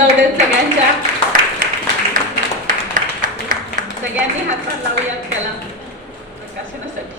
जाऊ देत सगळ्यांच्या. सगळ्यांनी हातभार लावूयात त्याला प्रकाशनासाठी.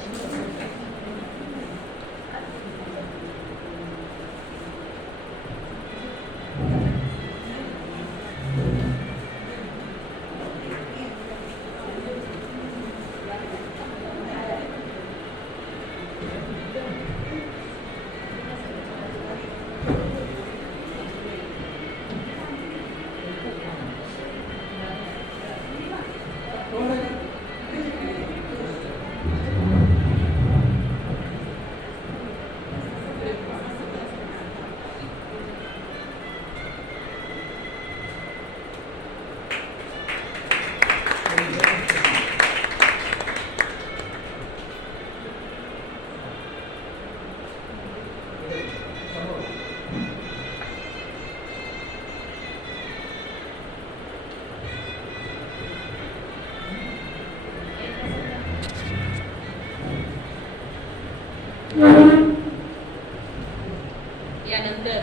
यानंतर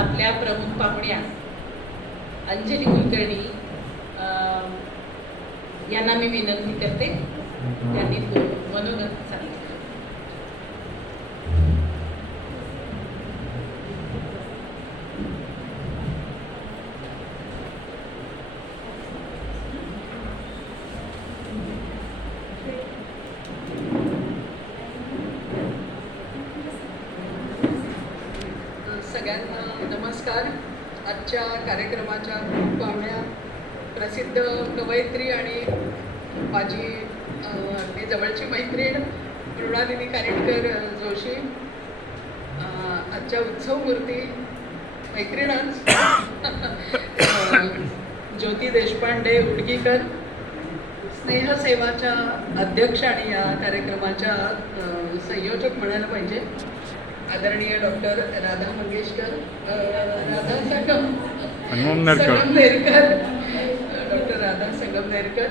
आपल्या प्रमुख पाहुण्या अंजली कुलकर्णी यांना मी विनंती करते, त्यांनी मनोगत सांगितलं. सगळ्यांना नमस्कार. आजच्या कार्यक्रमाच्या पाहुण्या प्रसिद्ध कवयित्री आणि माझी अगदी जवळची मैत्रीण मृणालिनी कारिटकर जोशी, आजच्या उत्सव मूर्ती मैत्रीणच ज्योती देशपांडे उडगीकर, स्नेहसेवाच्या अध्यक्ष आणि या कार्यक्रमाच्या संयोजक म्हणायला पाहिजे आदरणीय डॉक्टर राधा मंगेशकर, राधा संगमनेरकर, डॉक्टर राधा संगमनेरकर,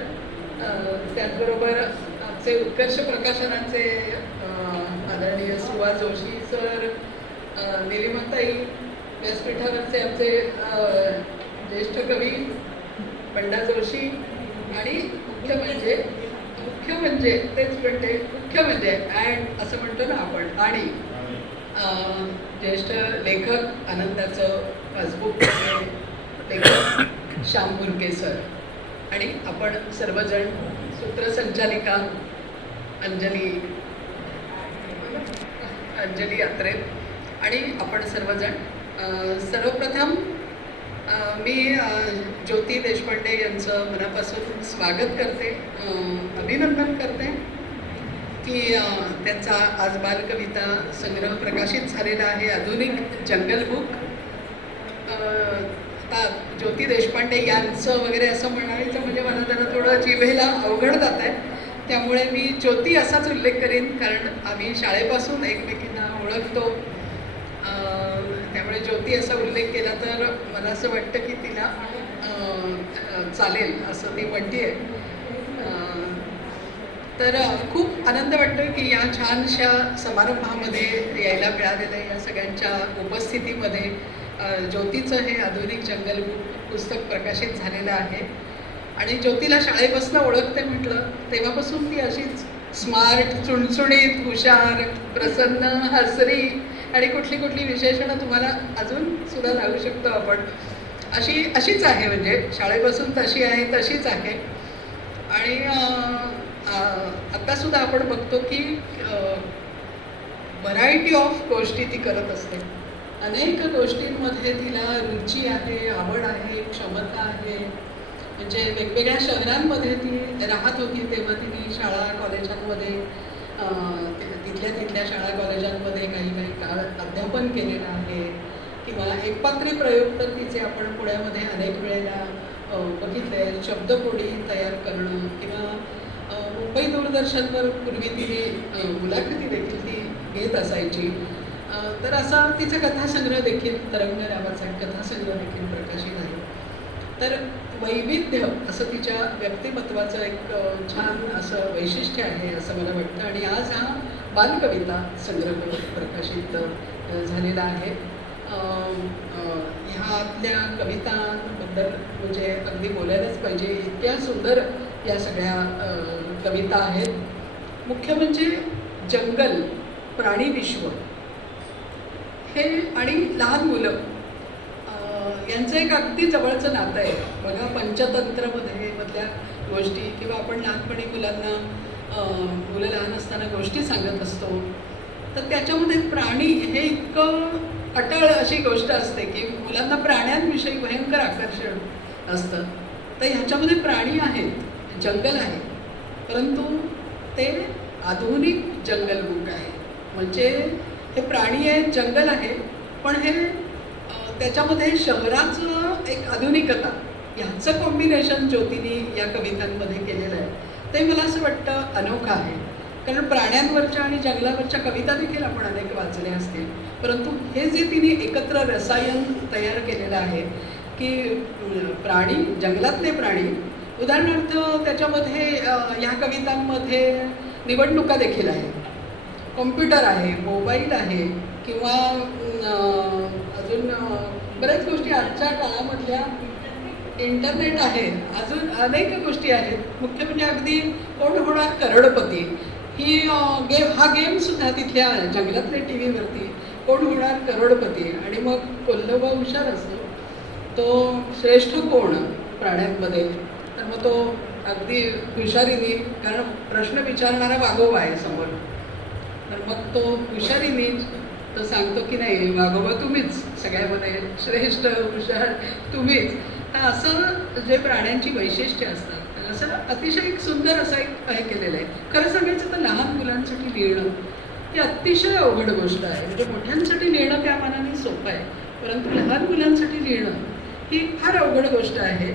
त्याचबरोबर आमचे उत्कर्ष प्रकाशनाचे आदरणीय सुवा जोशी सर, निलिमाताई, व्यासपीठावरचे आमचे ज्येष्ठ कवी पंडा जोशी, आणि मुख्य म्हणजे तेच म्हणते, मुख्य म्हणजे अँड असं म्हणतो ना आपण, आणि ज्येष्ठ लेखक आनंदाचं पासबुक लेखक श्याम मुरके सर, आणि आपण सर्वजण सूत्रसंचालिका अंजली यात्रे, आणि आपण सर्वजण. सर्वप्रथम मी ज्योती देशपांडे यांचं मनापासून स्वागत करते, अभिनंदन करते की त्यांचा आज बालकविता संग्रह प्रकाशित झालेला आहे, आधुनिक जंगल बुक. आता ज्योती देशपांडे यांचं वगैरे असं म्हणायचं म्हणजे मला जरा थोडं जिभेला अवघड जात आहे, त्यामुळे मी ज्योती असाच उल्लेख करीन, कारण आम्ही शाळेपासून एकमेकींना ओळखतो. त्यामुळे ज्योती असा उल्लेख केला तर मला असं वाटतं की तिला चालेल असं ती म्हणते. तर खूप आनंद वाटतो की या छानशा समारंभामध्ये यायला मिळालेल्या या सगळ्यांच्या उपस्थितीमध्ये ज्योतीचं हे आधुनिक जंगल पुस्तक प्रकाशित झालेलं आहे. आणि ज्योतीला शाळेपासून ओळखते म्हटलं तेव्हापासून ती अशीच स्मार्ट, चुणचुणीत, हुशार, प्रसन्न, हसरी, आणि कुठली विशेषणं तुम्हाला अजून सुद्धा लावू शकतो आपण, अशीच आहे. म्हणजे शाळेपासून तशी आहे तशीच आहे. आणि आत्तासुद्धा आपण बघतो की व्हरायटी ऑफ गोष्टी ती करत असते. अनेक गोष्टींमध्ये तिला रुची आहे, आवड आहे, क्षमता आहे. म्हणजे वेगवेगळ्या शहरांमध्ये ती राहत होती तेव्हा तिने शाळा कॉलेजांमध्ये तिथल्या शाळा कॉलेजांमध्ये काही काळ अध्यापन केलेलं आहे. किंवा एकपात्री प्रयोग तर तिचे आपण पुण्यामध्ये अनेक वेळेला बघितले. शब्दकोडी तयार करणं, किंवा मुंबई दूरदर्शनवर पूर्वी तिने मुलाखती देखील ती घेत असायची. तर असा तिचा कथासंग्रह देखील, तरंग नावाचा कथासंग्रह देखील प्रकाशित आहे. तर वैविध्य असं तिच्या व्यक्तिमत्वाचं एक छान असं वैशिष्ट्य आहे असं मला वाटतं. आणि आज हा बालकविता संग्रह प्रकाशित झालेला आहे. ह्यातल्या कवितांबद्दल म्हणजे अगदी बोलायलाच पाहिजे. इतक्या सुंदर या सगळ्या कविता आहेत. मुख्य म्हणजे जंगल, प्राणीविश्व हे आणि लहान मुलं यांचं एक अगदी जवळचं नातं आहे. बघा पंचतंत्रमध्ये मधल्या गोष्टी किंवा आपण लहानपणी मुलं लहान असताना गोष्टी सांगत असतो, तर त्याच्यामध्ये प्राणी हे इतकं अटळ अशी गोष्ट असते की मुलांना प्राण्यांविषयी भयंकर आकर्षण असतं. तर ह्याच्यामध्ये प्राणी आहेत, जंगल आहे, परंतु ते आधुनिक जंगल बुक आहे. म्हणजे हे प्राणी आहे, जंगल आहे, पण हे त्याच्यामध्ये शहराचं एक आधुनिकता ह्याचं कॉम्बिनेशन ज्योतीने या कवितांमध्ये केलेलं आहे. ते मला असं वाटतं अनोखं आहे. कारण प्राण्यांवरच्या आणि जंगलावरच्या कविता देखील आपण अनेक वाचल्या असतील, परंतु हे जे तिने एकत्र रसायन तयार केलेलं आहे की प्राणी, जंगलातले प्राणी, उदाहरणार्थ त्याच्यामध्ये ह्या कवितांमध्ये निवडणुका देखील आहेत, कॉम्प्युटर आहे, मोबाईल आहे किंवा अजून बऱ्याच गोष्टी आजच्या काळामधल्या इंटरनेट आहे, अजून अनेक गोष्टी आहेत. मुख्य म्हणजे अगदी कोण होणार करोडपती ही हा गेमसुद्धा तिथल्या जंगलातल्या टी व्हीवरती कोण होणार करोडपती. आणि मग कोल्हवा हुशार असतो, तो श्रेष्ठ कोण प्राण्यांमध्ये, तर मग तो अगदी हुशारीने, कारण प्रश्न विचारणारा वाघोबा आहे समोर, तर मग तो हुशारीने तो सांगतो की नाही वाघोबा तुम्हीच सगळ्यामध्ये श्रेष्ठ हुशार तुम्हीच. तर असं जे प्राण्यांची वैशिष्ट्य असतात, असं अतिशय एक सुंदर असं एक हे केलेलं आहे. खरं सांगायचं तर लहान मुलांसाठी लिहिणं ही अतिशय अवघड गोष्ट आहे. म्हणजे मोठ्यांसाठी लिहिणं त्या मानाने सोपं आहे, परंतु लहान मुलांसाठी लिहिणं ही फार अवघड गोष्ट आहे.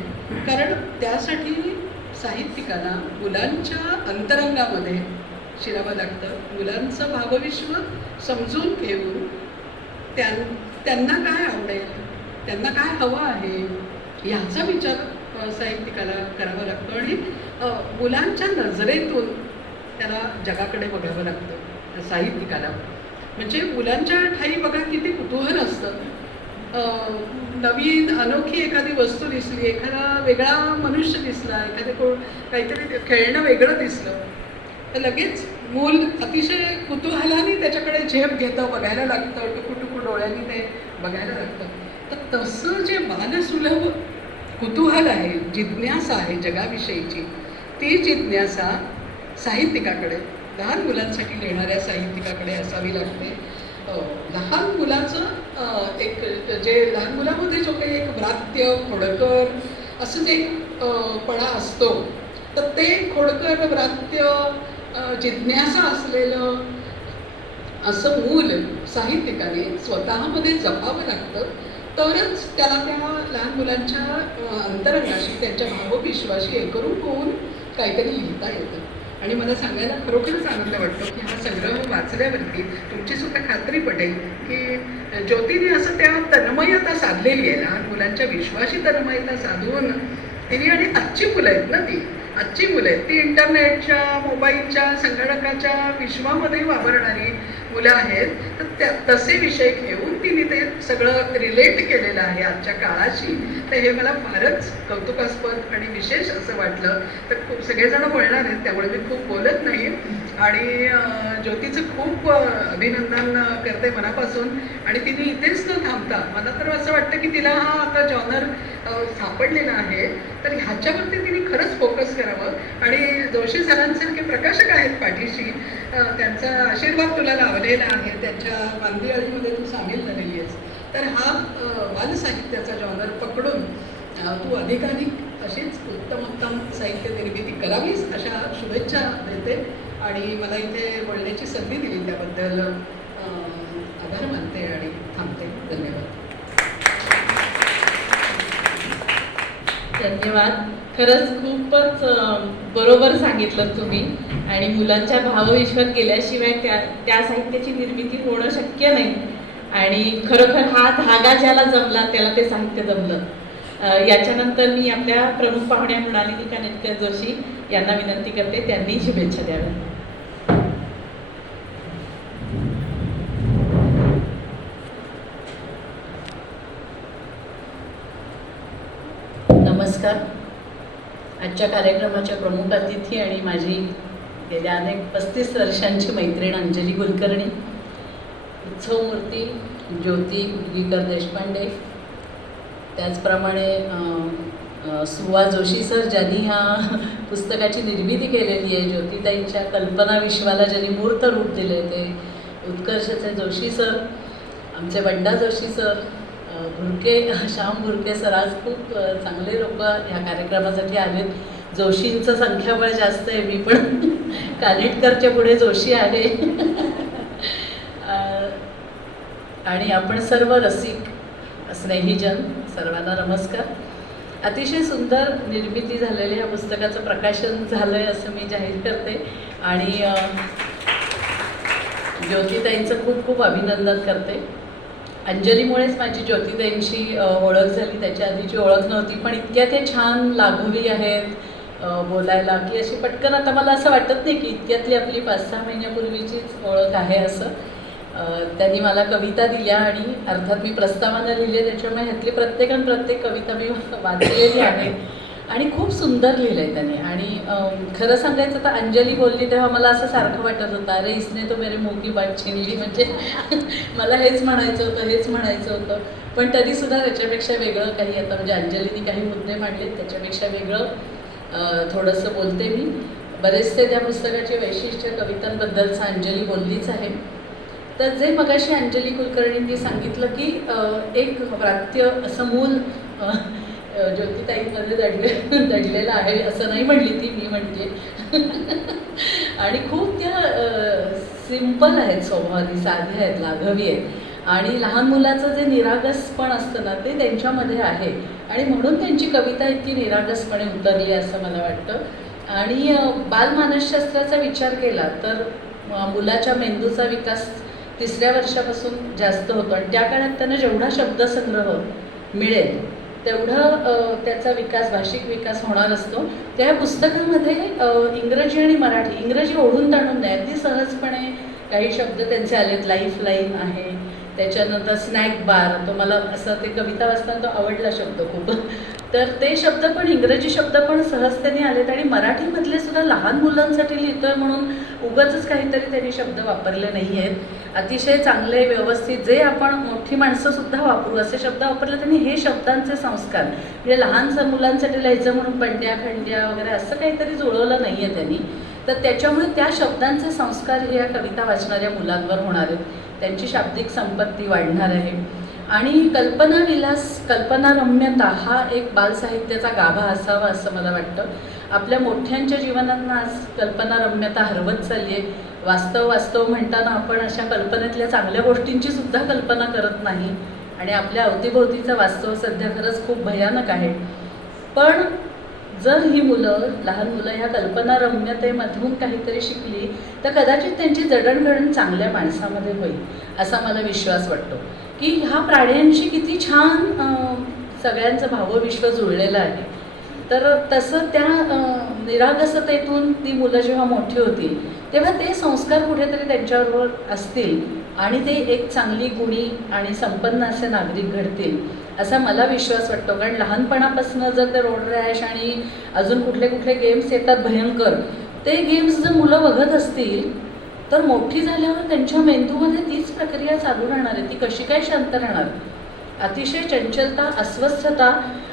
कारण त्यासाठी साहित्यिकांना मुलांच्या अंतरंगामध्ये शिरावं लागतं. मुलांचं भावविश्व समजून घेऊन त्यांना काय आवडेल, त्यांना काय हवं आहे ह्याचा विचार साहित्यिकाला करावा लागतो आणि मुलांच्या नजरेतून त्याला जगाकडे बघावं लागतं साहित्यिकाला. म्हणजे मुलांच्या ठाई बघा किती कुतूहल असतं. नवीन अनोखी एखादी वस्तू दिसली, एखादा वेगळा मनुष्य दिसला, काहीतरी खेळणं वेगळं दिसलं, तर लगेच मूल अतिशय कुतूहलाने त्याच्याकडे झेप घेतं, बघायला लागतं, टुकू डोळ्यांनी ते बघायला लागतं. तर तसं जे बालसुलभ कुतूहल आहे, जिज्ञासा आहे जगाविषयीची, ती जिज्ञासा साहित्यिकाकडे, लहान मुलांसाठी लिहिणाऱ्या साहित्यिकाकडे असावी लागते. लहान मुलाचं एक जे लहान मुलामध्ये जो काही एक व्रात्य, खोडकर असं जे पणा असतो, तर ते खोडकर, व्रात्य, जिज्ञासा असलेलं असं मूल साहित्यिकाने स्वतःमध्ये जपावं लागतं. तरच त्याला त्या लहान मुलांच्या अंतरंगाशी, त्यांच्या भावविश्वाशी एकरूप होऊन काहीतरी लिहिता येतं. आणि मला सांगायला खरोखरच आनंद वाटतो की हा संग्रह वाचल्यावरती तुमची सुद्धा खात्री पटेल की ज्योतीने असं त्या तन्मयता साधलेली आहे, लहान मुलांच्या विश्वाशी तन्मयता साधून तिने. आणि आजची मुलं आहेत ना, आजची मुलं आहेत ती इंटरनेटच्या, मोबाईलच्या, संगणकाच्या विश्वामध्ये वावरणारी मुलं आहेत. तर तसे विषय घेऊन तिने ते सगळं रिलेट केलेलं आहे आजच्या काळाशी. तर हे मला फारच कौतुकास्पद आणि विशेष असं वाटलं. तर खूप सगळेजण बोलणार आहेत, त्यामुळे मी खूप बोलत नाही. आणि ज्योतीचं खूप अभिनंदन करते मनापासून. आणि तिने इथेच न थांबता, मला तर असं वाटतं की तिला हा आता जॉनर सापडलेला आहे, तर ह्याच्यावरती तिने खरंच फोकस करावं. आणि जोशी सरांसारखे प्रकाशक आहेत पाठीशी, त्यांचा आशीर्वाद तुला लावलेला आहे, त्यांच्या गांधी अळीमध्ये तू सामील झालेली आहेस. तर हा बालसाहित्याचा जॉनर पकडून तू अधिकाधिक अशीच उत्तम साहित्य निर्मिती करावीस अशा शुभेच्छा देते. आणि मला इथे बोलण्याची संधी दिली त्याबद्दल आभार मानते आणि थांबते. धन्यवाद. धन्यवाद. खरंच खूपच बरोबर सांगितलं तुम्ही. आणि मुलांच्या भावविश्वात गेल्याशिवाय त्या साहित्याची निर्मिती होणं शक्य नाही. आणि खरोखर हा धागा ज्याला जमला त्याला ते साहित्य जमलं. याच्यानंतर मी आपल्या प्रमुख पाहुण्या मृणालिनी कानेटकर जोशी यांना विनंती करते, त्यांनी शुभेच्छा द्याव्या. नमस्कार. आजच्या कार्यक्रमाच्या प्रमुख अतिथी आणि माझी गेल्या अनेक 35 वर्षांची मैत्रीण अंजली कुलकर्णी, उत्सवमूर्ती ज्योती उदगीकर देशपांडे, त्याचप्रमाणे सुवा जोशी सर ज्यांनी ह्या पुस्तकाची निर्मिती केलेली आहे, ज्योतिताईंच्या कल्पना विश्वाला ज्यांनी मूर्त रूप दिले ते उत्कर्षचे जोशी सर, आमचे बंडा जोशी सर, भुरके श्याम भुरके सर. आज खूप चांगले लोक ह्या कार्यक्रमासाठी आलेत. जोशींचं संख्याबळ जास्त आहे, मी पण कानिटकरच्या पुढे जोशी आहे. आणि आपण सर्व रसिक स्नेहीजन सर्वांना नमस्कार. अतिशय सुंदर निर्मिती झालेल्या ह्या पुस्तकाचं प्रकाशन झालं आहे असं मी जाहीर करते आणि ज्योतिताईंचं खूप खूप अभिनंदन करते. अंजलीमुळेच माझी ज्योतिताईंशी ओळख झाली, त्याच्या आधीची ओळख नव्हती, पण इतक्या ते छान लाघवी आहेत बोलायला की अशी पटकन आता मला असं वाटत नाही की इतक्यातली आपली 5-6 महिन्यापूर्वीचीच ओळख आहे असं. त्यांनी मला कविता दिल्या आणि अर्थात मी प्रस्तावानं लिहिले, त्याच्यामुळे ह्यातली प्रत्येक कविता मी वाचलेली आहे आणि खूप सुंदर लिहिलं आहे त्याने. आणि खरं सांगायचं तर अंजली बोलली तेव्हा मला असं सारखं वाटत होतं, अरे इसने तो मेरे मुंह की बात छीन ली, म्हणजे मला हेच म्हणायचं होतं. पण तरीसुद्धा त्याच्यापेक्षा वेगळं काही, आता म्हणजे अंजलीने काही मुद्दे मांडलेत त्याच्यापेक्षा वेगळं थोडंसं बोलते मी. बरेचसे त्या पुस्तकाचे वैशिष्ट्य कवितांबद्दलचं अंजली बोललीच आहे. तर जे मगाशी अंजली कुलकर्णींनी सांगितलं की एक वाक्य असं मूल ज्योतिताईंमध्ये दडलेलं आहे असं नाही म्हणली ती, मी म्हणते. आणि खूप त्या सिंपल आहेत स्वभावानी, साधी आहेत, लाघवी आहेत आणि लहान मुलाचं जे निरागसपण असतं ना ते त्यांच्यामध्ये आहे आणि म्हणून त्यांची कविता इतकी निरागसपणे उतरली असं मला वाटतं. आणि बालमानसशास्त्राचा विचार केला तर मुलाच्या मेंदूचा विकास 3ऱ्या वर्षापासून जास्त होतो आणि त्या काळात त्यांना जेवढा शब्दसंग्रह मिळेल तेवढं त्याचा विकास, भाषिक विकास होणार असतो. त्या पुस्तकामध्ये इंग्रजी आणि मराठी, इंग्रजी ओढून ताणून नाही, अगदी सहजपणे काही शब्द त्यांचे आलेत. लाईफलाईन आहे, त्याच्यानंतर स्नॅक बार, तो मला असं ते कविता वाचताना तो आवडला शब्द खूप. तर ते शब्द पण, इंग्रजी शब्द पण सहजतेने आलेत आणि मराठीमधले सुद्धा लहान मुलांसाठी लिहितोय म्हणून उगाचच काहीतरी त्यांनी शब्द वापरले नाही आहेत. अतिशय चांगले, व्यवस्थित, जे आपण मोठी माणसंसुद्धा वापरू असे शब्द वापरले त्यांनी. हे शब्दांचे संस्कार म्हणजे लहानसं मुलांसाठी लिहायचं म्हणून पंड्या खंड्या वगैरे असं काहीतरी जुळवलं नाही आहे त्यांनी. तर त्याच्यामुळे त्या शब्दांचे संस्कार हे या कविता वाचणाऱ्या मुलांवर होणार आहेत, त्यांची शाब्दिक संपत्ती वाढणार आहे. आणि कल्पनाविलास, कल्पनारम्यता हा एक बालसाहित्याचा गाभा असावा असं मला वाटतं. आपल्या मोठ्यांच्या जीवनातनं आज कल्पनारम्यता हरवत चालली आहे. वास्तव म्हणताना आपण अशा कल्पनेतल्या चांगल्या गोष्टींची सुद्धा कल्पना करत नाही आणि आपल्या अवतीभोवतीचं वास्तव सध्या खरंच खूप भयानक आहे. पण जर ही मुलं, लहान मुलं ह्या कल्पनारम्यतेमधून काहीतरी शिकली तर कदाचित त्यांची जडणघडण चांगल्या माणसामध्ये होईल असा मला विश्वास वाटतो. की ह्या प्राण्यांशी किती छान सगळ्यांचं भावविश्व जुळलेलं आहे. तर तसं त्या निरागसतेतून ती मुलं जेव्हा मोठी होतील तेव्हा ते संस्कार कुठेतरी त्यांच्याबरोबर असतील आणि ते एक चांगली, गुणी आणि संपन्न असे नागरिक घडतील असा मला विश्वास वाटतो. कारण लहानपणापासून जर ते रोड रॅश आणि अजून कुठले गेम्स येतात भयंकर, ते गेम्स जर मुलं बघत असतील तर मोठी झाल्यावर त्यांच्या मेंदूमध्ये तीच प्रक्रिया चालू राहणार आहे. ती कशी काय शांत राहणार? अतिशय चंचलता, अस्वस्थता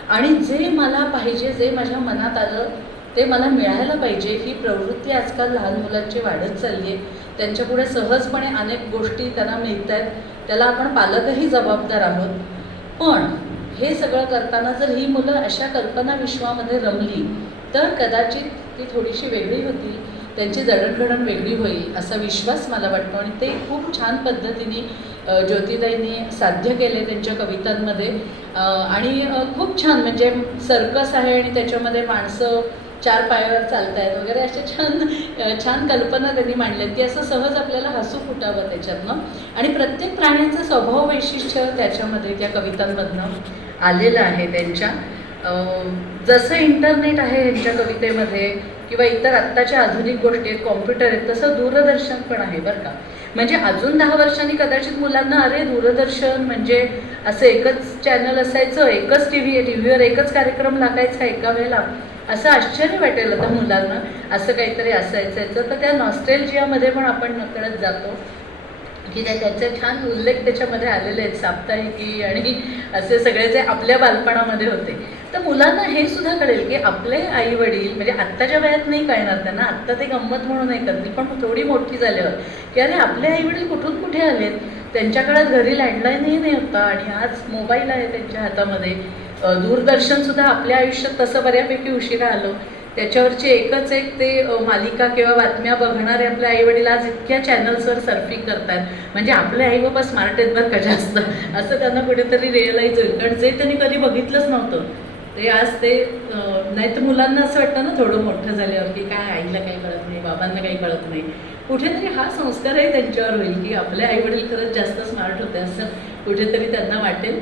आणि जे मला पाहिजे, जे माझ्या मनात आलं ते मला मिळायला पाहिजे, ही प्रवृत्ती आजकाल लहान मुलांची वाढत चालली आहे. त्यांच्यापुढे सहजपणे अनेक गोष्टी त्यांना मिळत आहेत, त्याला आपण पालकही जबाबदार आहोत. पण हे सगळं करताना जर ही मुलं अशा कल्पना विश्वामध्ये रमली तर कदाचित ती थोडीशी वेगळी होतील, त्यांची जडणघडण वेगळी होईल असा विश्वास मला वाटतो. आणि ते खूप छान पद्धतीने ज्योतिताईंनी साध्य केले त्यांच्या कवितांमध्ये. आणि खूप छान, म्हणजे सर्कस आहे आणि त्याच्यामध्ये माणसं 4 पायावर चालत आहेत वगैरे अशा छान कल्पना त्यांनी मांडल्यात की असं सहज आपल्याला हसू फुटावं त्याच्यातनं. आणि प्रत्येक प्राण्याचं स्वभाव वैशिष्ट्य त्याच्यामध्ये त्या कवितांमधनं आलेलं आहे त्यांच्या. जसं इंटरनेट आहे यांच्या कवितेमध्ये किंवा इतर आत्ताच्या आधुनिक गोष्टी आहेत, कॉम्प्युटर आहेत, तसं दूरदर्शन पण आहे बरं का. म्हणजे अजून 10 वर्षांनी कदाचित मुलांना अरे दूरदर्शन म्हणजे असं एकच चॅनल असायचं, एकच टीव्हीवर एकच कार्यक्रम लागायचा एका वेळेला, असं आश्चर्य वाटेल आता मुलांना असं काहीतरी असायचं. तर त्या नॉस्टेल्जियामध्ये पण आपण नकळत जातो की त्याचे छान उल्लेख त्याच्यामध्ये आलेले आहेत, साप्ताहिकी आणि असे सगळे जे आपल्या बालपणामध्ये होते. तर मुलांना हे सुद्धा कळेल की आपले आई वडील म्हणजे आत्ताच्या वयात नाही कळणार त्यांना, आत्ता ते गंमत म्हणून नाही करतील, पण थोडी मोठी झाल्यावर की अरे आपले आई वडील कुठून कुठे आलेत. त्यांच्या काळात घरी लँडलाईनही नाही होता आणि आज मोबाईल आहे त्यांच्या हातामध्ये. दूरदर्शनसुद्धा आपल्या आयुष्यात तसं बऱ्यापैकी उशिरा आलं. त्याच्यावरचे एकच एक ते मालिका किंवा बातम्या बघणारे आपले आईवडील आज इतक्या चॅनल्सवर सर्फिंग करतात, म्हणजे आपले आई बाबा स्मार्ट आहेत बरं का जास्त, असं त्यांना कुठेतरी रिअलाईज होईल. कारण जे त्यांनी कधी बघितलंच नव्हतं ते आज ते नाही तर मुलांना असं वाटतं ना थोडं मोठं झाल्यावर की काय आईला काही कळत नाही, बाबांना काही कळत नाही. कुठेतरी हा संस्कारही त्यांच्यावर होईल की आपले आईवडील खरंच जास्त स्मार्ट होते असं कुठेतरी त्यांना वाटेल.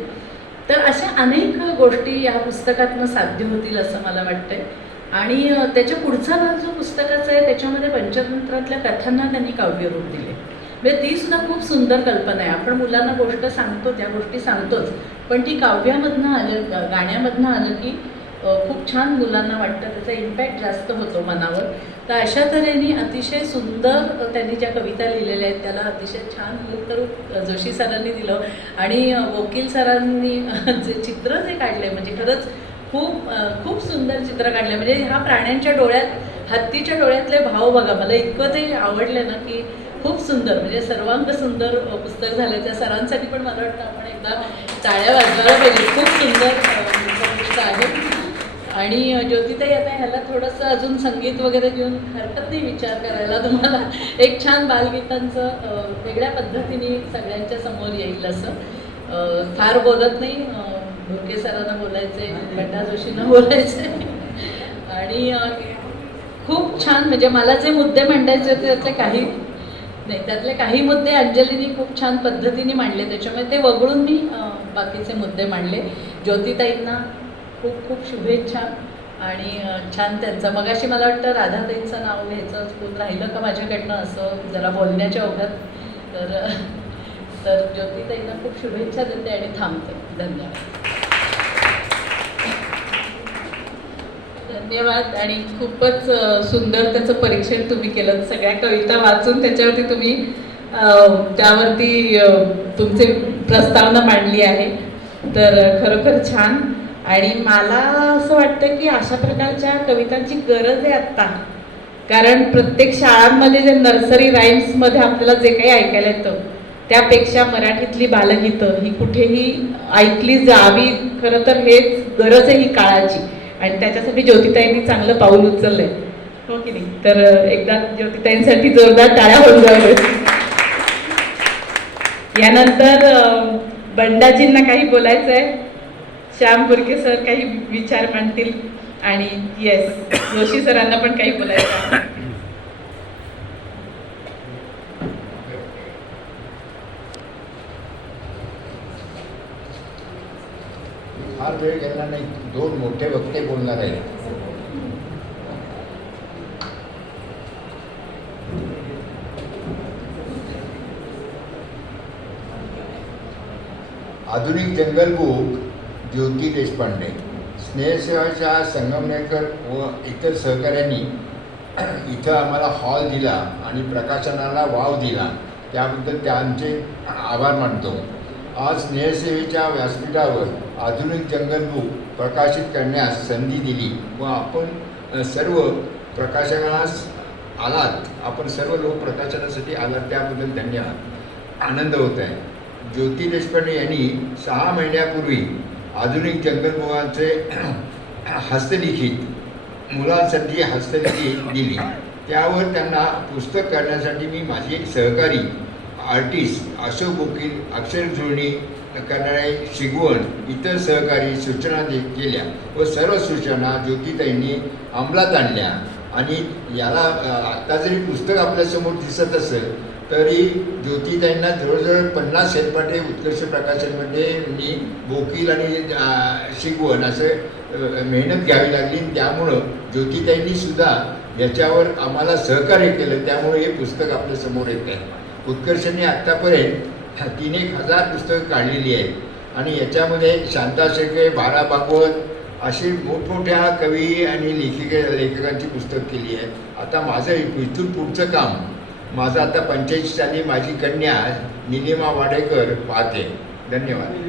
तर अशा अनेक गोष्टी या पुस्तकातनं साध्य होतील असं मला वाटतंय. आणि त्याच्या पुढचा भाग जो पुस्तकाचा आहे त्याच्यामध्ये पंचतंत्रातल्या कथांना त्यांनी काव्यरूप दिले. म्हणजे ती सुद्धा खूप सुंदर कल्पना आहे. आपण मुलांना गोष्ट सांगतो, त्या गोष्टी सांगतोच, पण ती काव्यामधनं आलं, गाण्यामधनं आलं की खूप छान मुलांना वाटतं, त्याचा इम्पॅक्ट जास्त होतो मनावर. तर अशा तऱ्हेने अतिशय सुंदर त्यांनी ज्या कविता लिहिलेल्या आहेत त्याला अतिशय छान मूर्तरूप जोशी सरांनी दिलं. आणि वकील सरांनी जे चित्र जे काढले म्हणजे खरंच खूप सुंदर चित्र काढले. म्हणजे ह्या प्राण्यांच्या डोळ्यात, हत्तीच्या डोळ्यातले भाव बघा, मला इतकं ते आवडले ना की खूप सुंदर, म्हणजे सर्वांग सुंदर पुस्तक झालं. त्या सरांसाठी पण मला वाटतं आपण एकदा टाळ्या वाजवायला पाहिजे. खूप सुंदर पुस्तक आहे. आणि ज्योतिताई आता ह्याला थोडंसं अजून संगीत वगैरे घेऊन हरकत नाही विचार करायला, तुम्हाला एक छान बालगीतांचं वेगळ्या पद्धतीने सगळ्यांच्या समोर येईल असं. फार बोलत नाही, भोके सरांना बोलायचे, बंडा जोशींना बोलायचे. आणि खूप छान, म्हणजे मला जे मुद्दे मांडायचे होते त्यातले काही मुद्दे अंजलीने खूप छान पद्धतीने मांडले, त्याच्यामुळे ते वगळून मी बाकीचे मुद्दे मांडले. ज्योतिताईंना खूप खूप शुभेच्छा. आणि छान त्यांचं मगाशी मला वाटतं राधाताईंचं नाव घ्यायचं चुकून राहिलं का माझ्याकडनं असं जरा बोलण्याच्या ओघात. तर ज्योतिताईंना खूप शुभेच्छा देते आणि थांबते. धन्यवाद. आणि खूपच सुंदर त्याचं परीक्षण तुम्ही केलं, सगळ्या कविता वाचून त्याच्यावरती तुम्ही त्यावरती तुमची प्रस्तावना मांडली आहे. तर खरोखर छान. आणि मला असं वाटतं की अशा प्रकारच्या कवितांची गरज आहे आत्ता, कारण प्रत्येक शाळांमध्ये जे नर्सरी राईम्समध्ये आपल्याला जे काही ऐकायला येतं त्यापेक्षा मराठीतली बालगीतं ही कुठेही ऐकली जावी. खरं तर हेच गरज आहे ही काळाची, आणि त्याच्यासाठी ज्योतिताईंनी चांगलं पाऊल उचललंय, हो की नाही. तर एकदा ज्योतिताईंसाठी जोरदार टाळ्या होऊन जाऊ. यानंतर बंडाजींना काही बोलायचं आहे, श्याम बुर्के सर काही विचार मांडतील, आणि येस जोशी सरांना पण काही बोलायचं आहे. फार वेळ घेणार नाही, दोन मोठे वक्ते बोलणार आहेत. आधुनिक जंगल बुक ज्योती देशपांडे. स्नेहसेवाच्या संगमनेरकर व इतर सहकाऱ्यांनी इथं आम्हाला हॉल दिला आणि प्रकाशनाला वाव दिला, त्याबद्दल त्यांचे आभार मानतो. आज स्नेहसेवेच्या व्यासपीठावर आधुनिक जंगल बुक प्रकाशित करण्यास संधी दिली व आपण सर्व प्रकाशनास आलात, आपण सर्व लोक प्रकाशनासाठी आलात, त्याबद्दल धन्यवाद. आनंद होत आहे. ज्योती देशपांडे यांनी 6 महिन्यापूर्वी आधुनिक जंगलबुकांचे हस्तलिखित मुलांसाठी हस्तलिखित दिली. त्यावर त्यांना पुस्तक करण्यासाठी मी माझे सहकारी आर्टिस्ट अशोक वकील, अक्षर जुळणी करणारे शिगवण, इतर सहकारी सूचना केल्या व सर्व सूचना ज्योतिताईंनी अंमलात आणल्या. आणि याला आत्ता जरी पुस्तक आपल्यासमोर दिसत असेल तरी ज्योतिताईंना जवळजवळ 50 हेलपाटे उत्कर्ष प्रकाशनमध्ये मी वकील आणि शिगवण असं मेहनत घ्यावी लागली. त्यामुळं ज्योतिताईंनी सुद्धा याच्यावर आम्हाला सहकार्य केलं, त्यामुळे हे पुस्तक आपल्यासमोर येत आहे. उत्कर्षाने आत्तापर्यंत 3,000 पुस्तकं काढलेली आहेत आणि याच्यामध्ये शांता शेळके, भारा भागवत अशी मोठमोठ्या कवी आणि लेखकांची पुस्तक केली आहे. आता माझं इथून पुढचं काम माझं आता 85 साली माझी कन्या निलिमा वाडेकर पाहते. धन्यवाद.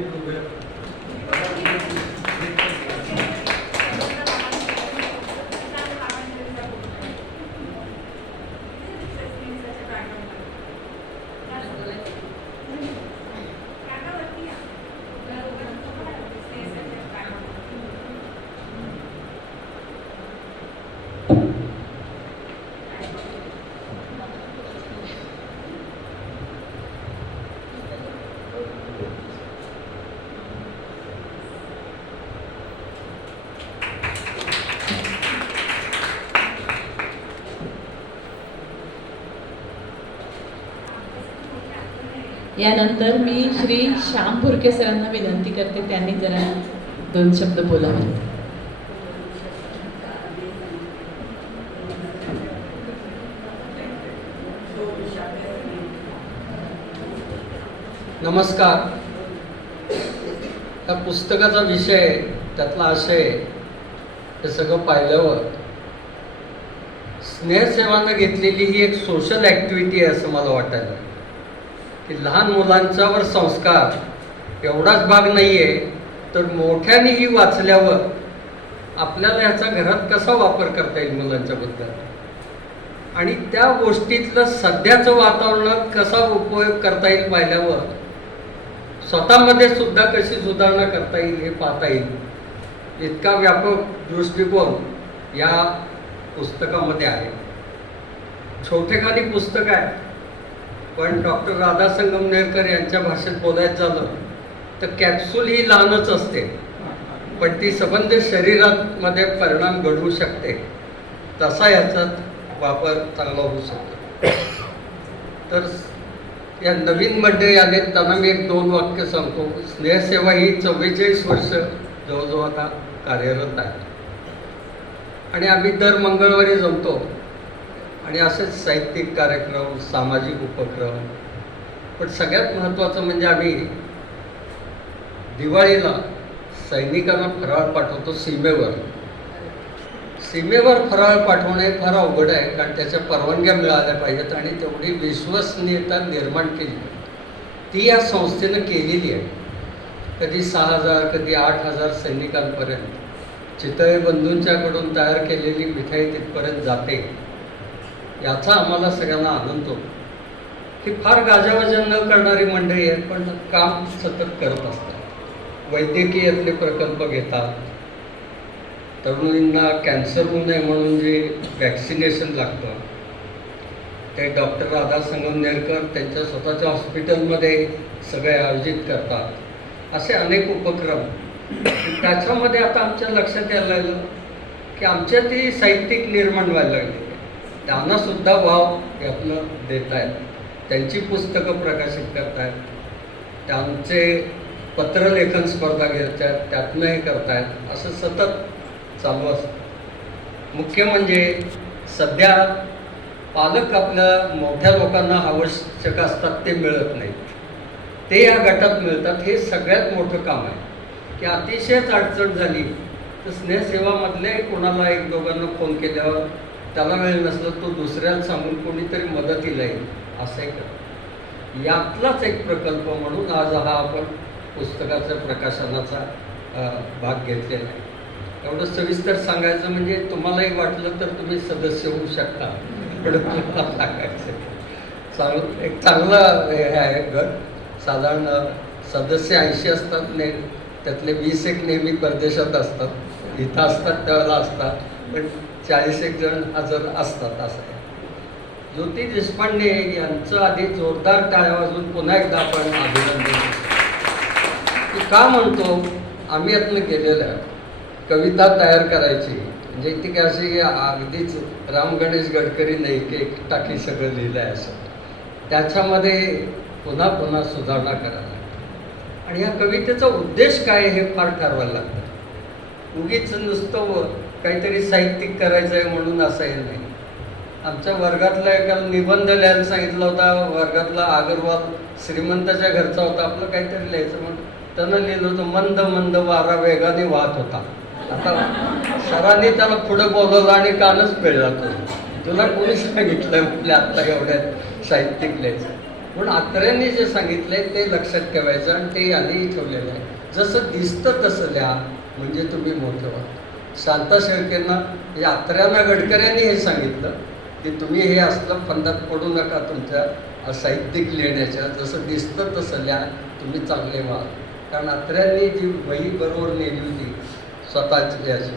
यानंतर मी श्री श्याम भुरके सरांना विनंती करते, त्यांनी जरा 2 शब्द बोलावे. नमस्कार. त्या पुस्तकाचा विषय, त्यातला आशय हे सगळं पाहिल्यावर स्नेहसेवानं घेतलेली ही एक सोशल ॲक्टिव्हिटी आहे असं मला वाटायला, की लहान मुलांच्यावर संस्कार एवढाच भाग नाही आहे, तर मोठ्यानेही वाचल्यावर आपल्याला ह्याचा घरात कसा वापर करता येईल मुलांच्याबद्दल, आणि त्या गोष्टीतलं सध्याचं वातावरणात कसा उपयोग करता येईल पाहिल्यावर स्वतःमध्ये सुद्धा कशी सुधारणा करता येईल हे पाहता येईल. इतका व्यापक दृष्टिकोन या पुस्तकामध्ये आहे. छोटेखानी पुस्तक आहे, पण डॉक्टर राधा संगमनेरकर यांच्या भाषेत बोलायचं झालं तर कॅप्सूल ही लहानच असते, पण ती सबंध शरीरामध्ये परिणाम घडवू शकते. तसा याचा वापर चांगला होऊ शकतो. तर या नवीन मंडळी आले त्यांना मी 1-2 वाक्य सांगतो. स्नेहसेवा ही 44 वर्ष जवळजवळ आता कार्यरत आहे, आणि आम्ही दर मंगळवारी जमतो आणि असेच साहित्यिक कार्यक्रम, सामाजिक उपक्रम. पण सगळ्यात महत्त्वाचं म्हणजे आम्ही दिवाळीला सैनिकांना फराळ पाठवतो सीमेवर. सीमेवर फराळ पाठवणे फार अवघड आहे, कारण त्याच्या परवानग्या मिळाल्या पाहिजेत आणि तेवढी विश्वसनीयता निर्माण केली ती या संस्थेनं केलेली आहे. कधी 6,000 कधी 8,000 सैनिकांपर्यंत चितळे बंधूंच्याकडून तयार केलेली मिठाई तिथपर्यंत जाते. याचा आम्हाला सगळ्यांना आनंद होतो. ही फार गाजावाजा न करणारी मंडळी आहेत, पण काम सतत करत असतात. वैद्यकीयातले प्रकल्प घेतात. तरुणींना कॅन्सर होऊ नये म्हणून जे वॅक्सिनेशन लागतं ते डॉक्टर राधा संगमनेरकर त्यांच्या स्वतःच्या हॉस्पिटलमध्ये सगळे आयोजित करतात. असे अनेक उपक्रम. त्याच्यामध्ये आता आमच्या लक्षात यायला लागलं की आमच्यातही साहित्यिक निर्माण व्हायला लागले. त्यांनासुद्धा वाव यातनं देत आहेत. त्यांची पुस्तकं प्रकाशित करत आहेत, त्यांचे पत्रलेखन स्पर्धा घेत आहेत, त्यातनंही करतायत. असं सतत चालू असतं. मुख्य म्हणजे सध्या पालक आपल्या मोठ्या लोकांना आवश्यक असतात ते मिळत नाहीत, ते या गटात मिळतात. हे सगळ्यात मोठं काम आहे की अतिशयच अडचण झाली तर स्नेहसेवामधल्या कोणाला 1-2 फोन केल्यावर त्याला वेळ नसलं तो दुसऱ्याला सांगून कोणीतरी मदतीला येईल असंही करतो. यातलाच एक प्रकल्प म्हणून आज हा आपण पुस्तकाच्या प्रकाशनाचा भाग घेतलेला आहे. एवढं सविस्तर सांगायचं म्हणजे तुम्हालाही वाटलं तर तुम्ही सदस्य होऊ शकता. एक चांगलं हे आहे गट. साधारण सदस्य 80 असतात, त्यातले 20 नेहमी परदेशात असतात. इथं असतात त्यावेळेला असतात, पण 40 जण हजर असतात. असं आहे. ज्योती देशपांडे यांचं आधी जोरदार टाळ्या वाजवून पुन्हा एकदा आपण अभिनंदन की का म्हणतो. आम्ही यातनं गेलेलं आहे. कविता तयार करायची म्हणजे ती काय अशी अगदीच राम गणेश गडकरी नाही की एक टाकी सगळं लिहिलं आहे असं. त्याच्यामध्ये पुन्हा पुन्हा सुधारणा करायला लागते. आणि या कवितेचा उद्देश काय हे फार ठरवायला लागतं. उगीच नुसतं काहीतरी साहित्यिक करायचं आहे म्हणून असंही नाही. आमच्या वर्गातला एका निबंध लिहायला सांगितला होता. वर्गातला अगरवाल श्रीमंताच्या घरचा होता. आपलं काहीतरी लिहायचं म्हणून त्यानं लिहिलं होतं, मंद मंद वारा वेगाने वाहत होता. आता सरांनी त्याला पुढं बोलवलं आणि कानच पिळला तो. तुला कोणी सांगितलं म्हटलं आत्ता एवढ्यात साहित्यिक लिहायचं. म्हणून अत्र्यांनी जे सांगितलंय ते लक्षात ठेवायचं आणि ते यांनीही ठेवलेलं आहे. जसं दिसतं तसं लिहा म्हणजे तुम्ही मोठं व्हा. शांता शेळकेंना म्हणजे अत्र्यांना गडकऱ्यांनी हे सांगितलं की तुम्ही हे असलं फंदात पडू नका तुमच्या साहित्यिक लिहिण्याच्या, जसं दिसतं तसं लिहा, तुम्ही चांगले व्हा. कारण अत्र्यांनी जी वही बरोबर नेली होती स्वतःची याची,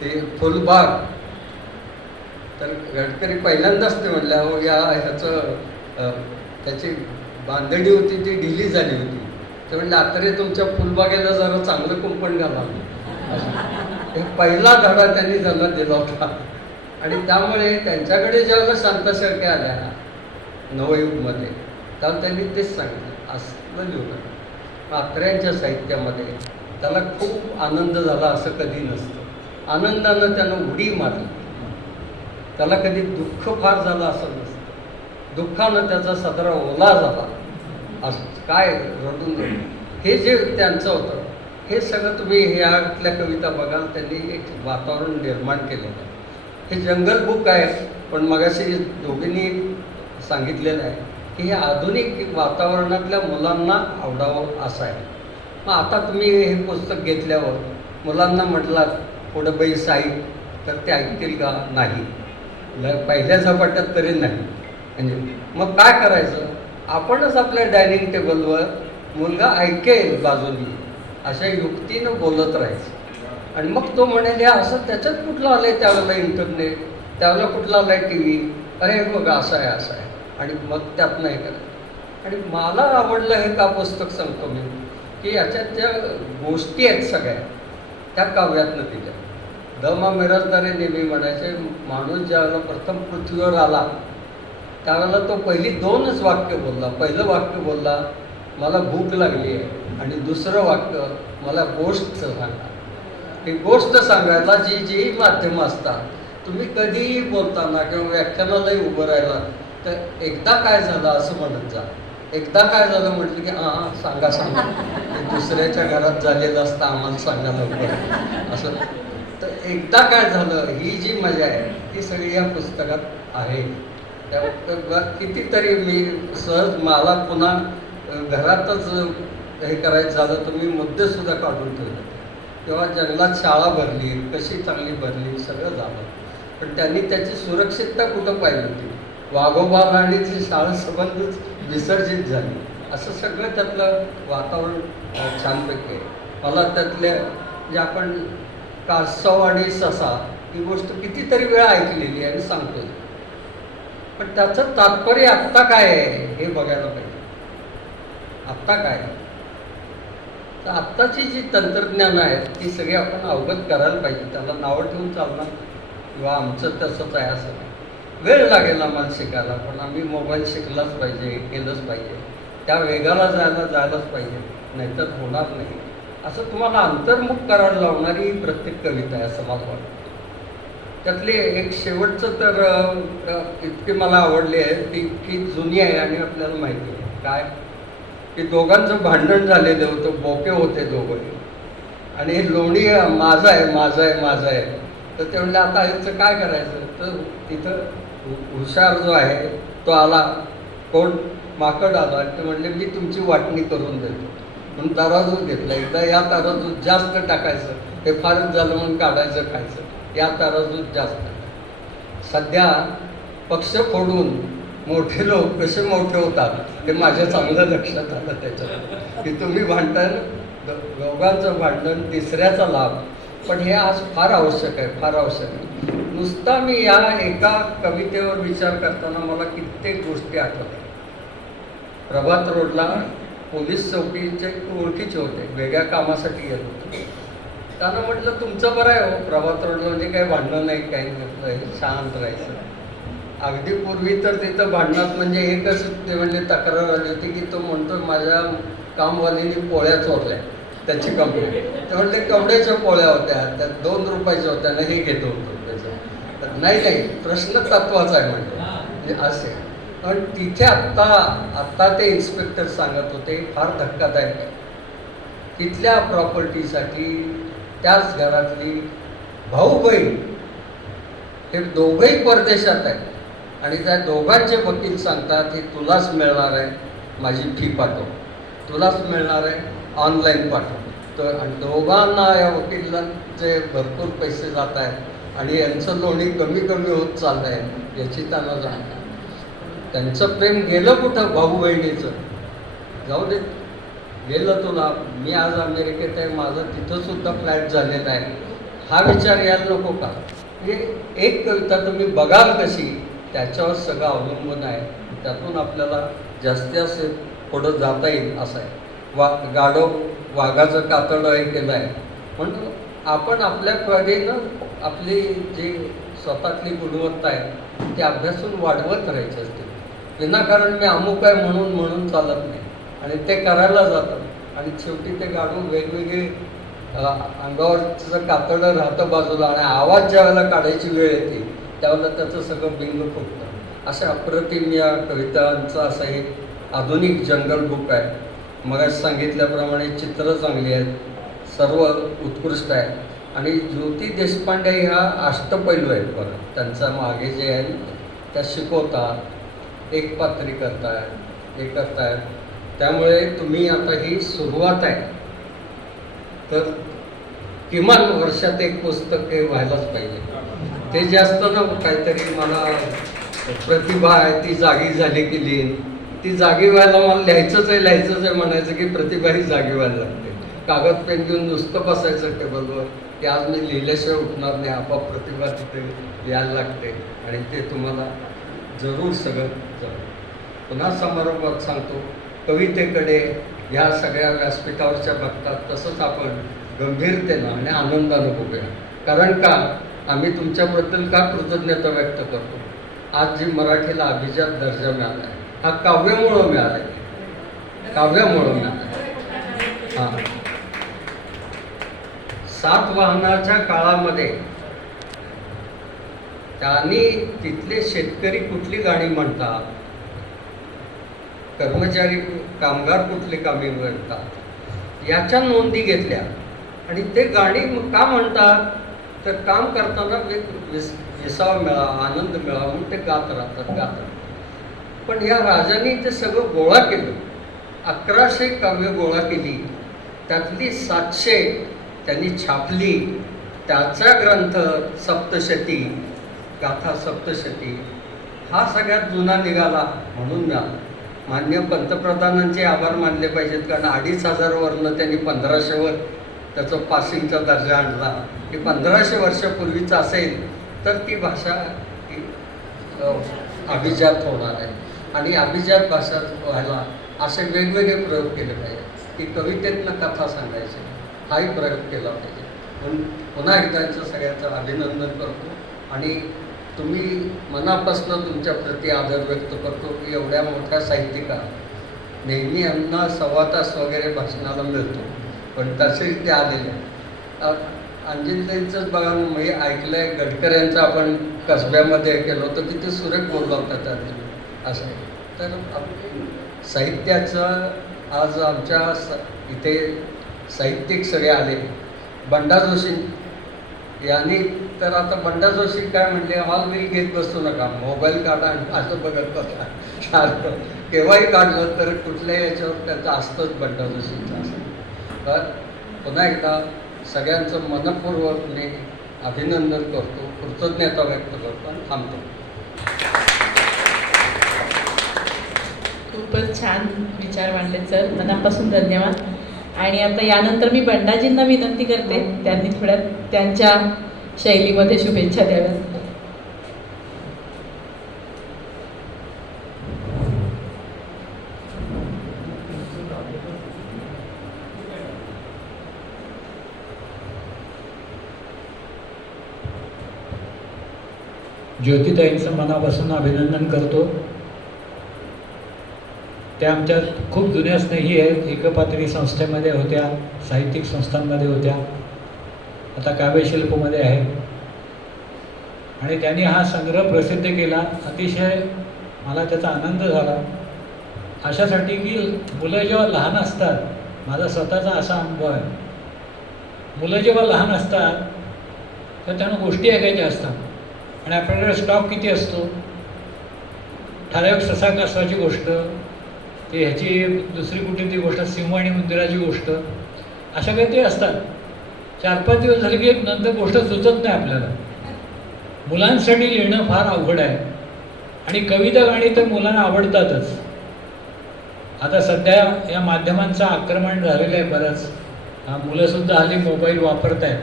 ते फुलबाग, तर गडकरी पहिल्यांदाच ते म्हणले, अहो या ह्याचं त्याची बांधणी होती ती ढिली झाली होती. ते म्हणले अत्रे तुमच्या फुलबागेला जरा चांगलं कुंपण घाला. हे पहिला धडा त्यांनी त्यांना दिला होता. आणि त्यामुळे त्यांच्याकडे जेव्हा शांता शेळके आल्या नवयुगमध्ये, तेव्हा त्यांनी तेच सांगितलं, असलं लिहू नका. अत्र्यांच्या साहित्यामध्ये त्याला खूप आनंद झाला असं कधी नसतं. आनंदानं त्यानं उडी मारली, त्याला कधी दुःख फार झालं असं नसतं. दुःखानं त्याचा सदरा ओला झाला असं काय रडून गेलं. हे जे त्यांचं होतं हे सगळं तुम्ही ह्यातल्या कविता बघाल, त्यांनी एक वातावरण निर्माण केलेलं आहे. हे जंगल बुक आहे, पण मगाशी दोघींनी सांगितलेलं आहे की हे आधुनिक वातावरणातल्या मुलांना आवडावं असं आहे. मग आता तुम्ही हे पुस्तक घेतल्यावर मुलांना म्हटलात पुढं बाई साई, तर ते ऐकतील का? नाही, पहिल्या झपाट्यात तरी नाही. म्हणजे मग काय करायचं? आपणच आपल्या डायनिंग टेबलवर मुलगा ऐकेल बाजूनी अशा युक्तीनं बोलत राहायचं. आणि मग तो म्हणेल हे असं त्याच्यात कुठलं आलं आहे, त्यावेळेला इंटरनेट, त्यावेळेला कुठलं आलं आहे टी व्ही, अरे बघा असं आहे असं आहे, आणि मग त्यात नाही करायचं. आणि मला आवडलं हे का पुस्तक सांगतो मी, की याच्यात ज्या गोष्टी आहेत सगळ्या त्या काव्यातनं दिल्या. द मा मिरासदार नेहमी म्हणायचे, माणूस ज्यावेळेला प्रथम पृथ्वीवर आला त्यावेळेला तो पहिली 2च वाक्य बोलला. पहिलं वाक्य बोलला मला भूक लागली आहे, आणि दुसरं वाक्य मला गोष्ट सांगा. ही गोष्ट सांगायला जी माध्यमं असतात, तुम्ही कधीही बोलताना किंवा व्याख्यानालाही उभं राहिला तर एकदा काय झालं असं म्हणत जा. एकदा काय झालं म्हटलं की हां सांगा सांगा, हे दुसऱ्याच्या घरात झालेलं असतं, आम्हाला सांगा लवकर असं. तर एकदा काय झालं ही जी मजा आहे ती सगळी या पुस्तकात आहे. त्या कितीतरी मी सहज मला पुन्हा घरातच हे करायचं झालं तर मी मुद्देसुद्धा काढून ठेवले. तेव्हा जंगलात शाळा भरली, कशी चांगली भरली, सगळं झालं. पण त्यांनी त्याची सुरक्षितता कुठं पाहिली होती? वाघोबा राणीची शाळा संबंधच विसर्जित झाली. असं सगळं त्यातलं वातावरण छानपैकी आहे. मला त्यातल्या जे आपण कासव आणि ससा ही गोष्ट कितीतरी वेळा ऐकलेली आहे आणि सांगतो, पण त्याचं तात्पर्य आत्ता काय आहे हे बघायला पाहिजे. आत्ता काय, तर आत्ताची जी तंत्रज्ञान आहेत ती सगळी आपण अवगत करायला पाहिजे. त्याला नावं ठेवून चालणार किंवा आमचं तसंच आहे असं नाही. वेळ लागेल आम्हाला शिकायला, पण आम्ही मोबाईल शिकलाच पाहिजे, केलंच पाहिजे, त्या वेगाला जायलाच पाहिजे, नाहीतर होणार नाही. असं तुम्हाला अंतर्मुख करायला लावणारी ही प्रत्येक कविता आहे असं मला वाटतं. त्यातले एक शेवटचं तर इतकी मला आवडली आहे, ती इतकी जुनी आहे आणि आपल्याला माहिती आहे काय, की दोघांचं भांडण झालेलं होतं, बोके होते दोघंही, आणि हे लोणी माझं आहे माझं आहे माझं आहे. तर ते म्हणले आता याचं काय करायचं? तर तिथं हुशार जो आहे तो आला, कोण? माकड आला, आणि ते म्हणले मी तुमची वाटणी करून देतो. म्हणून तराजू घेतला. एकदा या तराजूत जास्त टाकायचं, हे फारच झालं म्हणून काढायचं खायचं, या तराजूत जास्त. सध्या पक्ष फोडून मोठे लोक कसे मोठे होतात हे माझ्या चांगलं लक्षात आलं त्याच्यात, की तुम्ही भांडताय ना, दोघांचं भांडण, तिसऱ्याचा लाभ. पण हे आज फार आवश्यक आहे, फार आवश्यक आहे. नुसता मी या एका कवितेवर विचार करताना मला कित्येक गोष्टी आठवतात. प्रभात रोडला पोलीस चौकीचे ओळखीचे होते, वेगळ्या कामासाठी येत होते. त्यांना म्हटलं तुमचं बरं आहे हो, प्रभात रोडला म्हणजे काही भांडणं नाही, काही नाही, शांत राहायचं. अगदी पूर्वी तर तिथं भांडणात म्हणजे एकच ते म्हणजे तक्रार आली होती की तो म्हणतो माझ्या कामवालीने पोळ्या चोरल्या, त्याची कंप्लेंट. ते म्हणले कवड्याच्या पोळ्या होत्या, त्या 2 रुपयाच्या होत्या ना, हे घेतो होतो त्याचं. नाही प्रश्न तत्वाचा आहे म्हणजे असे. पण तिथे आत्ता ते इन्स्पेक्टर सांगत होते, फार धक्कादायक आहे. तिथल्या प्रॉपर्टीसाठी त्याच घरातली भाऊ बहीण हे दोघंही परदेशात आहेत आणि त्या दोघांचे वकील सांगतात हे तुलाच मिळणार आहे, माझी फी पाठव, तुलाच मिळणार आहे, ऑनलाईन पाठव. तर आणि दोघांना या वकिलांचे भरपूर पैसे जात आहेत आणि यांचं लोणी कमी कमी होत चाललं आहे याची त्यांना जाणतात. त्यांचं प्रेम गेलं कुठं भाऊ बहिणीचं? जाऊ दे, गेलं तुला. मी आज अमेरिकेत आहे, माझं तिथं सुद्धा फ्लॅट झालेला आहे, हा विचार यायला नको का? हे एक कविता तुम्ही बघाल कशी, त्याच्यावर सगळं अवलंबून आहे. त्यातून आपल्याला जास्तीत जास्त पुढं जाता येईल असं आहे. गाढव वाघाचं कातडं हे केलं आहे म्हणून आपण आपल्या परीनं आपली जी स्वतःतली गुणवत्ता आहे ती अभ्यासून वाढवत राहायची असते. विनाकारण मी अमुक आहे म्हणून चालत नाही आणि ते करायला जातं आणि शेवटी ते गाढव वेगवेगळे अंगावरचं कातडं राहतं बाजूला आणि आवाज ज्या वेळेला काढायची वेळ येते त्यावेळेला त्याचं सगळं बिंग फुटतं. अशा अप्रतिम या कवितांचं असं हे आधुनिक जंगल बुक आहे. मग सांगितल्याप्रमाणे चित्र चांगली आहेत, सर्व उत्कृष्ट आहे आणि ज्योती देशपांडे ह्या अष्टपैलू आहेत. बरं, त्यांचा मागे जे आहे त्या शिकवतात, एक पात्री करतायत, हे करतायत. त्यामुळे तुम्ही आता ही सुरुवात आहे तर किमान वर्षात एक पुस्तक हे व्हायलाच पाहिजे. ते जास्त ना काहीतरी मला प्रतिभा आहे ती जागी झाली की लिहीन, ती जागी व्हायला मला लिहायचंच आहे म्हणायचं की प्रतिभा ही जागी व्हायला लागते. कागद पेन घेऊन नुसतं बसायचं टेबलवर की आज मी लिहिल्याशिवाय उठणार नाही, आपोआप प्रतिभा तिथे लिहायला लागते आणि ते तुम्हाला जरूर सगळं जमेल. पुन्हा समारंभात सांगतो, कवितेकडे ह्या सगळ्या व्यासपीठावरच्या बघतात तसंच आपण गंभीरतेनं आणि आनंदानं बघूया. कारण का आम्ही तुमच्याबद्दल का कृतज्ञता व्यक्त करतो. आज जी मराठीला अभिजात दर्जा मिळाला आहे हा काव्यामुळं मिळाला आहे, काव्यामुळं मिळाला आहे. हां, सातवाहनाच्या काळामध्ये त्यांनी तिथले शेतकरी कुठली गाणी म्हणतात, कर्मचारी कामगार कुठली कामे म्हणतात याच्या नोंदी घेतल्या आणि ते गाणी का म्हणतात तर काम करताना विसावा मिळावा, आनंद मिळावा म्हणून ते गात राहतात. पण या राजांनी ते सगळं गोळा केलं. 1100 काव्य गोळा केली, त्यातली 700 त्यांनी छापली. त्याचा ग्रंथ सप्तशती, गाथा सप्तशती हा सगळ्यात जुना निघाला म्हणून मिळाला. माननीय पंतप्रधानांचे आभार मानले पाहिजेत कारण 2500वरनं त्यांनी 1500वर त्याचा पासिंगचा दर्जा आणला. की 1500 वर्षापूर्वीचं असेल तर ती भाषा ही अभिजात होणार आहे आणि अभिजात भाषा व्हायला असे वेगवेगळे प्रयोग केले पाहिजे की कवितेतनं कथा सांगायची हाही प्रयोग केला पाहिजे. म्हणून पुन्हा एकदा यांचं सगळ्यांचं अभिनंदन करतो आणि तुम्ही मनापासून तुमच्या प्रती आदर व्यक्त करतो की एवढ्या मोठ्या साहित्यिका नेहमी यांना सव्वा तास वगैरे भाषणाला मिळतो पण तसेही ते आलेले. अंजलीताईंचंच बघा मी ऐकलं आहे गडकऱ्यांचं आपण कसब्यामध्ये केलं होतं तिथे सुरेख बोलला होता त्या असं आहे. तर साहित्याचं आज आमच्या इथे साहित्यिक सगळे आले. बंडा जोशी यांनी तर आता बंडा जोशी काय म्हणले हॉल बिल घेत बसू नका, मोबाईल काढा असं बघत बघा सारखं केव्हाही काढलं तर कुठल्याही याच्यावर त्याचं असतंच बंडा जोशींचं असं. तर पुन्हा एकदा सगळ्यांचं मनपूर्वक मी अभिनंदन करतो, कृतज्ञता व्यक्त करतो आणि थांबतो. खूपच छान विचार मांडले सर, मनापासून धन्यवाद. आणि आता यानंतर मी बंडाजींना विनंती करते त्यांनी थोड्या त्यांच्या शैलीमध्ये शुभेच्छा द्याव्यात. ज्योतिताईंचं मनापासून अभिनंदन करतो. त्या आमच्या खूप जुन्या स्नेही आहेत, एकपात्री संस्थेमध्ये होत्या, साहित्यिक संस्थांमध्ये होत्या, आता काव्यशिल्पमध्ये आहे आणि त्यांनी हा संग्रह प्रसिद्ध केला. अतिशय मला त्याचा आनंद झाला. अशासाठी की मुलं जेव्हा लहान असतात माझा स्वतःचा असा अनुभव आहे. मुलं जेव्हा लहान असतात तर त्यांना गोष्टी ऐकायच्या असतात आणि आपल्याकडे स्टॉक किती असतो, ठराविक ससा कासवाची गोष्ट, ते ह्याची दुसरी कुठली ती गोष्ट, सिंह आणि मंदिराची गोष्ट, अशा काही ते असतात. 4-5 दिवस झाले की नंतर गोष्ट सुचत नाही आपल्याला. मुलांसाठी लिहिणं फार अवघड आहे आणि कविता गाणी तर मुलांना आवडतातच. आता सध्या या माध्यमांचं आक्रमण झालेलं आहे बरंच. मुलंसुद्धा हल्ली मोबाईल वापरत आहेत.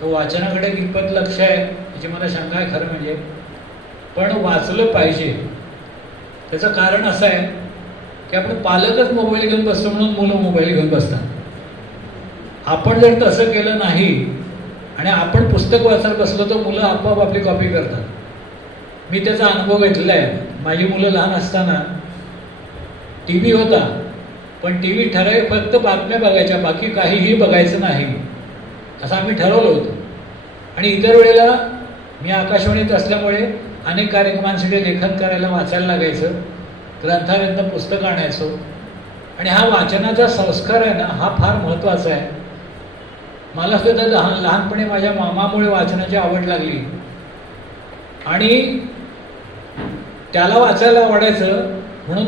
तर वाचनाकडे कितपत लक्ष आहे याची मला शंका आहे खरं म्हणजे. पण वाचलं पाहिजे. त्याचं कारण असं आहे की आपण पालकच मोबाईल घेऊन बसतो म्हणून मुलं मोबाईल घेऊन बसतात. आपण जर तसं केलं नाही आणि आपण पुस्तक वाचत बसलो तर मुलं आपोआप आपली कॉपी करतात. मी त्याचा अनुभव घेतला आहे. माझी मुलं लहान असताना टी व्ही होता, पण टी व्ही ठराविक फक्त बातम्या बघायच्या, बाकी काहीही बघायचं नाही असं आम्ही ठरवलं होतं. आणि इतर वेळेला मी आकाशवाणीत असल्यामुळे अनेक कार्यक्रमांसाठी लेखन करायला वाचायला लागायचं, ग्रंथालयातनं पुस्तकं आणायचो. आणि हा वाचनाचा संस्कार आहे ना, हा फार महत्त्वाचा आहे. मला सुद्धा लहानपणी माझ्या मामामुळे वाचनाची आवड लागली आणि त्याला वाचायला आवडायचं म्हणून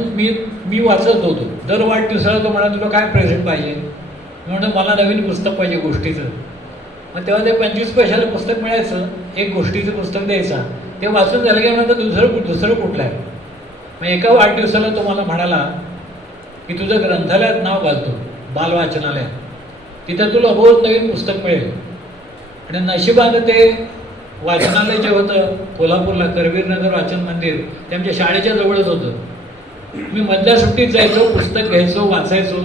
मी वाचत होतो. दर वाढदिवसाला तो म्हणा तुला काय प्रेझेंट पाहिजे, म्हणून मला नवीन पुस्तक पाहिजे गोष्टीचं. मग तेव्हा ते 25 पैशाला पुस्तक मिळायचं, एक गोष्टीचं पुस्तक द्यायचा. ते वाचून झालं की नंतर दुसरं कुठलं आहे. मग एका वाढदिवसाला तो मला म्हणाला की तुझं ग्रंथालयात नाव घालतो, बालवाचनालयात, तिथं तुला रोज नवीन पुस्तक मिळेल. आणि नशिबानं ते वाचनालय जे होतं कोल्हापूरला, करवीरनगर वाचन मंदिर, ते आमच्या शाळेच्या जवळच होतं. मी मधल्या सुट्टीत जायचो, पुस्तक घ्यायचो, वाचायचो,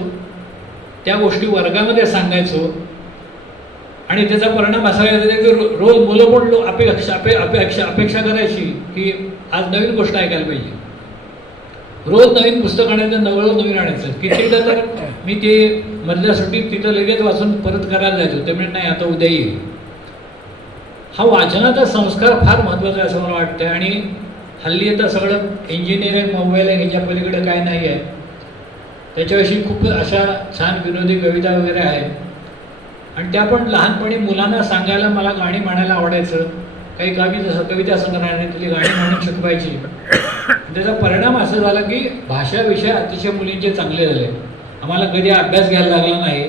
त्या गोष्टी वर्गामध्ये सांगायचो. आणि त्याचा परिणाम असा व्हायचा की रोज मुलं पण अपेक्षा करायची की आज नवीन गोष्ट ऐकायला पाहिजे. रोज नवीन पुस्तक आणायचं, रोज नवीन आणायचं. कितीदा तर मी ते मधल्या सुट्टीत तिथं लगेच वाचून परत करायला जायचो. ते म्हणजे नाही आता उद्या येईल. हा वाचनाचा संस्कार फार महत्त्वाचा आहे असं मला वाटतं. आणि हल्ली आता सगळं इंजिनिअरिंग, मोबाईल आहे, ह्याच्या पलीकडे काय नाही आहे. त्याच्याविषयी खूप अशा छान विनोदी कविता वगैरे आहेत आणि त्या पण लहानपणी मुलांना सांगायला मला गाणी म्हणायला आवडायचं. काही कविता संग्रहालयातली गाणी म्हणून शिकवायची. त्याचा परिणाम असा झाला की भाषा विषय अतिशय मुलींचे चांगले झाले. आम्हाला कधी अभ्यास घ्यायला लागला नाही.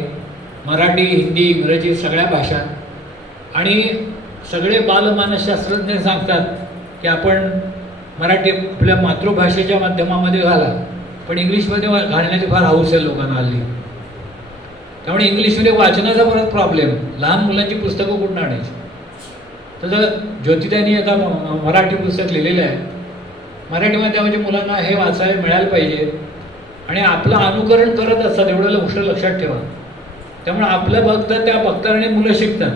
मराठी, हिंदी, इंग्रजी सगळ्या भाषा. आणि सगळे बालमानसशास्त्रज्ञ सांगतात की आपण मराठी आपल्या मातृभाषेच्या माध्यमामध्ये घाला, पण इंग्लिशमध्ये घालण्याची फार हौस आहे लोकांना हल्ली. त्यामुळे इंग्लिशमध्ये वाचनाचा परत प्रॉब्लेम. लहान मुलांची पुस्तकं कुठून आणायची. तर ज्योतिताईंनी एका मराठी पुस्तक लिहिलेलं आहे. मराठीमध्ये म्हणजे मुलांना हे वाचायला मिळायला पाहिजे आणि आपलं अनुकरण करत असतात, एवढं गोष्ट लक्षात ठेवा. त्यामुळे आपलं बघतात, त्या बघताना मुलं शिकतात.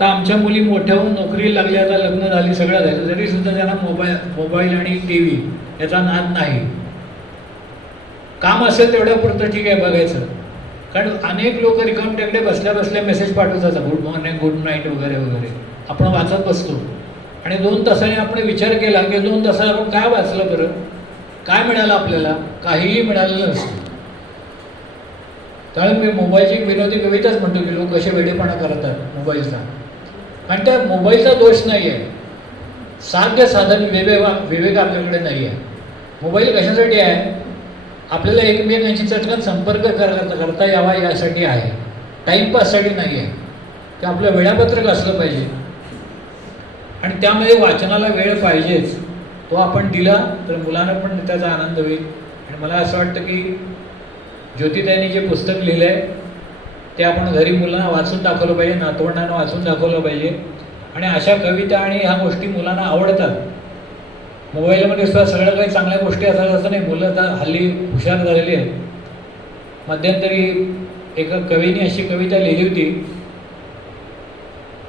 तर आमच्या मुली मोठ्या होऊन नोकरीला लागल्या, आता लग्न झाली, सगळं झालं, तरीसुद्धा त्यांना मोबाईल आणि टी व्ही याचा नाद नाही. काम असेल तेवढ्यापुरतं ठीक आहे बघायचं. कारण अनेक लोक रिकामटेकडे बसल्या बसल्या मेसेज पाठवतात, गुड मॉर्निंग, गुड नाईट वगैरे वगैरे. आपण वाचत बसतो आणि 2 तासाने आपण विचार केला की 2 तासात आपण काय वाचलं बरं, काय मिळालं आपल्याला, काहीही मिळालेलं नसतं. त्यामुळे मी मोबाईलची विनोदी कविताच म्हणतो की लोक कसे वेडेपणा करतात मोबाईलचा. आणि त्या मोबाईलचा दोष नाही आहे, साध्य साधन विवेक आपल्याकडे नाही आहे. मोबाईल कशासाठी आहे, आपल्याला एकमेकांशी चटकन संपर्क करता यावा यासाठी आहे, टाईमपाससाठी नाही आहे. ते आपलं वेळापत्रक असलं पाहिजे आणि त्यामध्ये वाचनाला वेळ पाहिजेच. तो आपण दिला तर मुलांना पण त्याचा आनंद होईल. आणि मला असं वाटतं की ज्योतिताईंनी जे पुस्तक लिहिलं आहे ते आपण घरी मुलांना वाचून दाखवलं पाहिजे, नातवंडांना वाचून दाखवलं पाहिजे. आणि अशा कविता आणि ह्या गोष्टी मुलांना आवडतात. मोबाईलमध्ये सुद्धा सगळ्या काही चांगल्या गोष्टी असतात असं नाही. मुलं आता हल्ली हुशार झालेली आहेत. मध्यंतरी एका कवीने अशी कविता लिहिली होती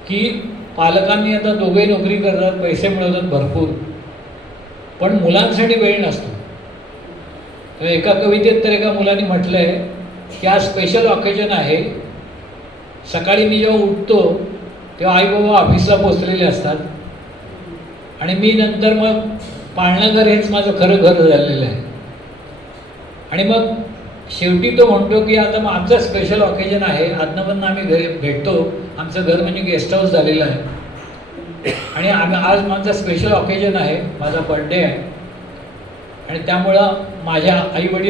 की पालकांनी आता दोघेही नोकरी करतात, पैसे मिळवतात भरपूर, पण मुलांसाठी वेळ नसतो. तर एका कवितेत तर एका मुलाने म्हटलं आहे की आज स्पेशल ऑकेजन आहे. सकाळी मी जेव्हा उठतो तेव्हा आई बाबा ऑफिसला पोचलेले असतात आणि मी नंतर मग पाळणं घर हेच माझं खरं घर झालेलं आहे. आणि मग शेवटी तो म्हणतो की आता मग आमचं स्पेशल ऑकेजन आहे, आदनमधनं आम्ही घरी भेटतो, आमचं घर म्हणजे गेस्ट हाऊस झालेलं आहे आणि आज माझं स्पेशल ऑकेजन आहे, माझा बर्थडे आहे आणि त्यामुळं माझ्या आईवडील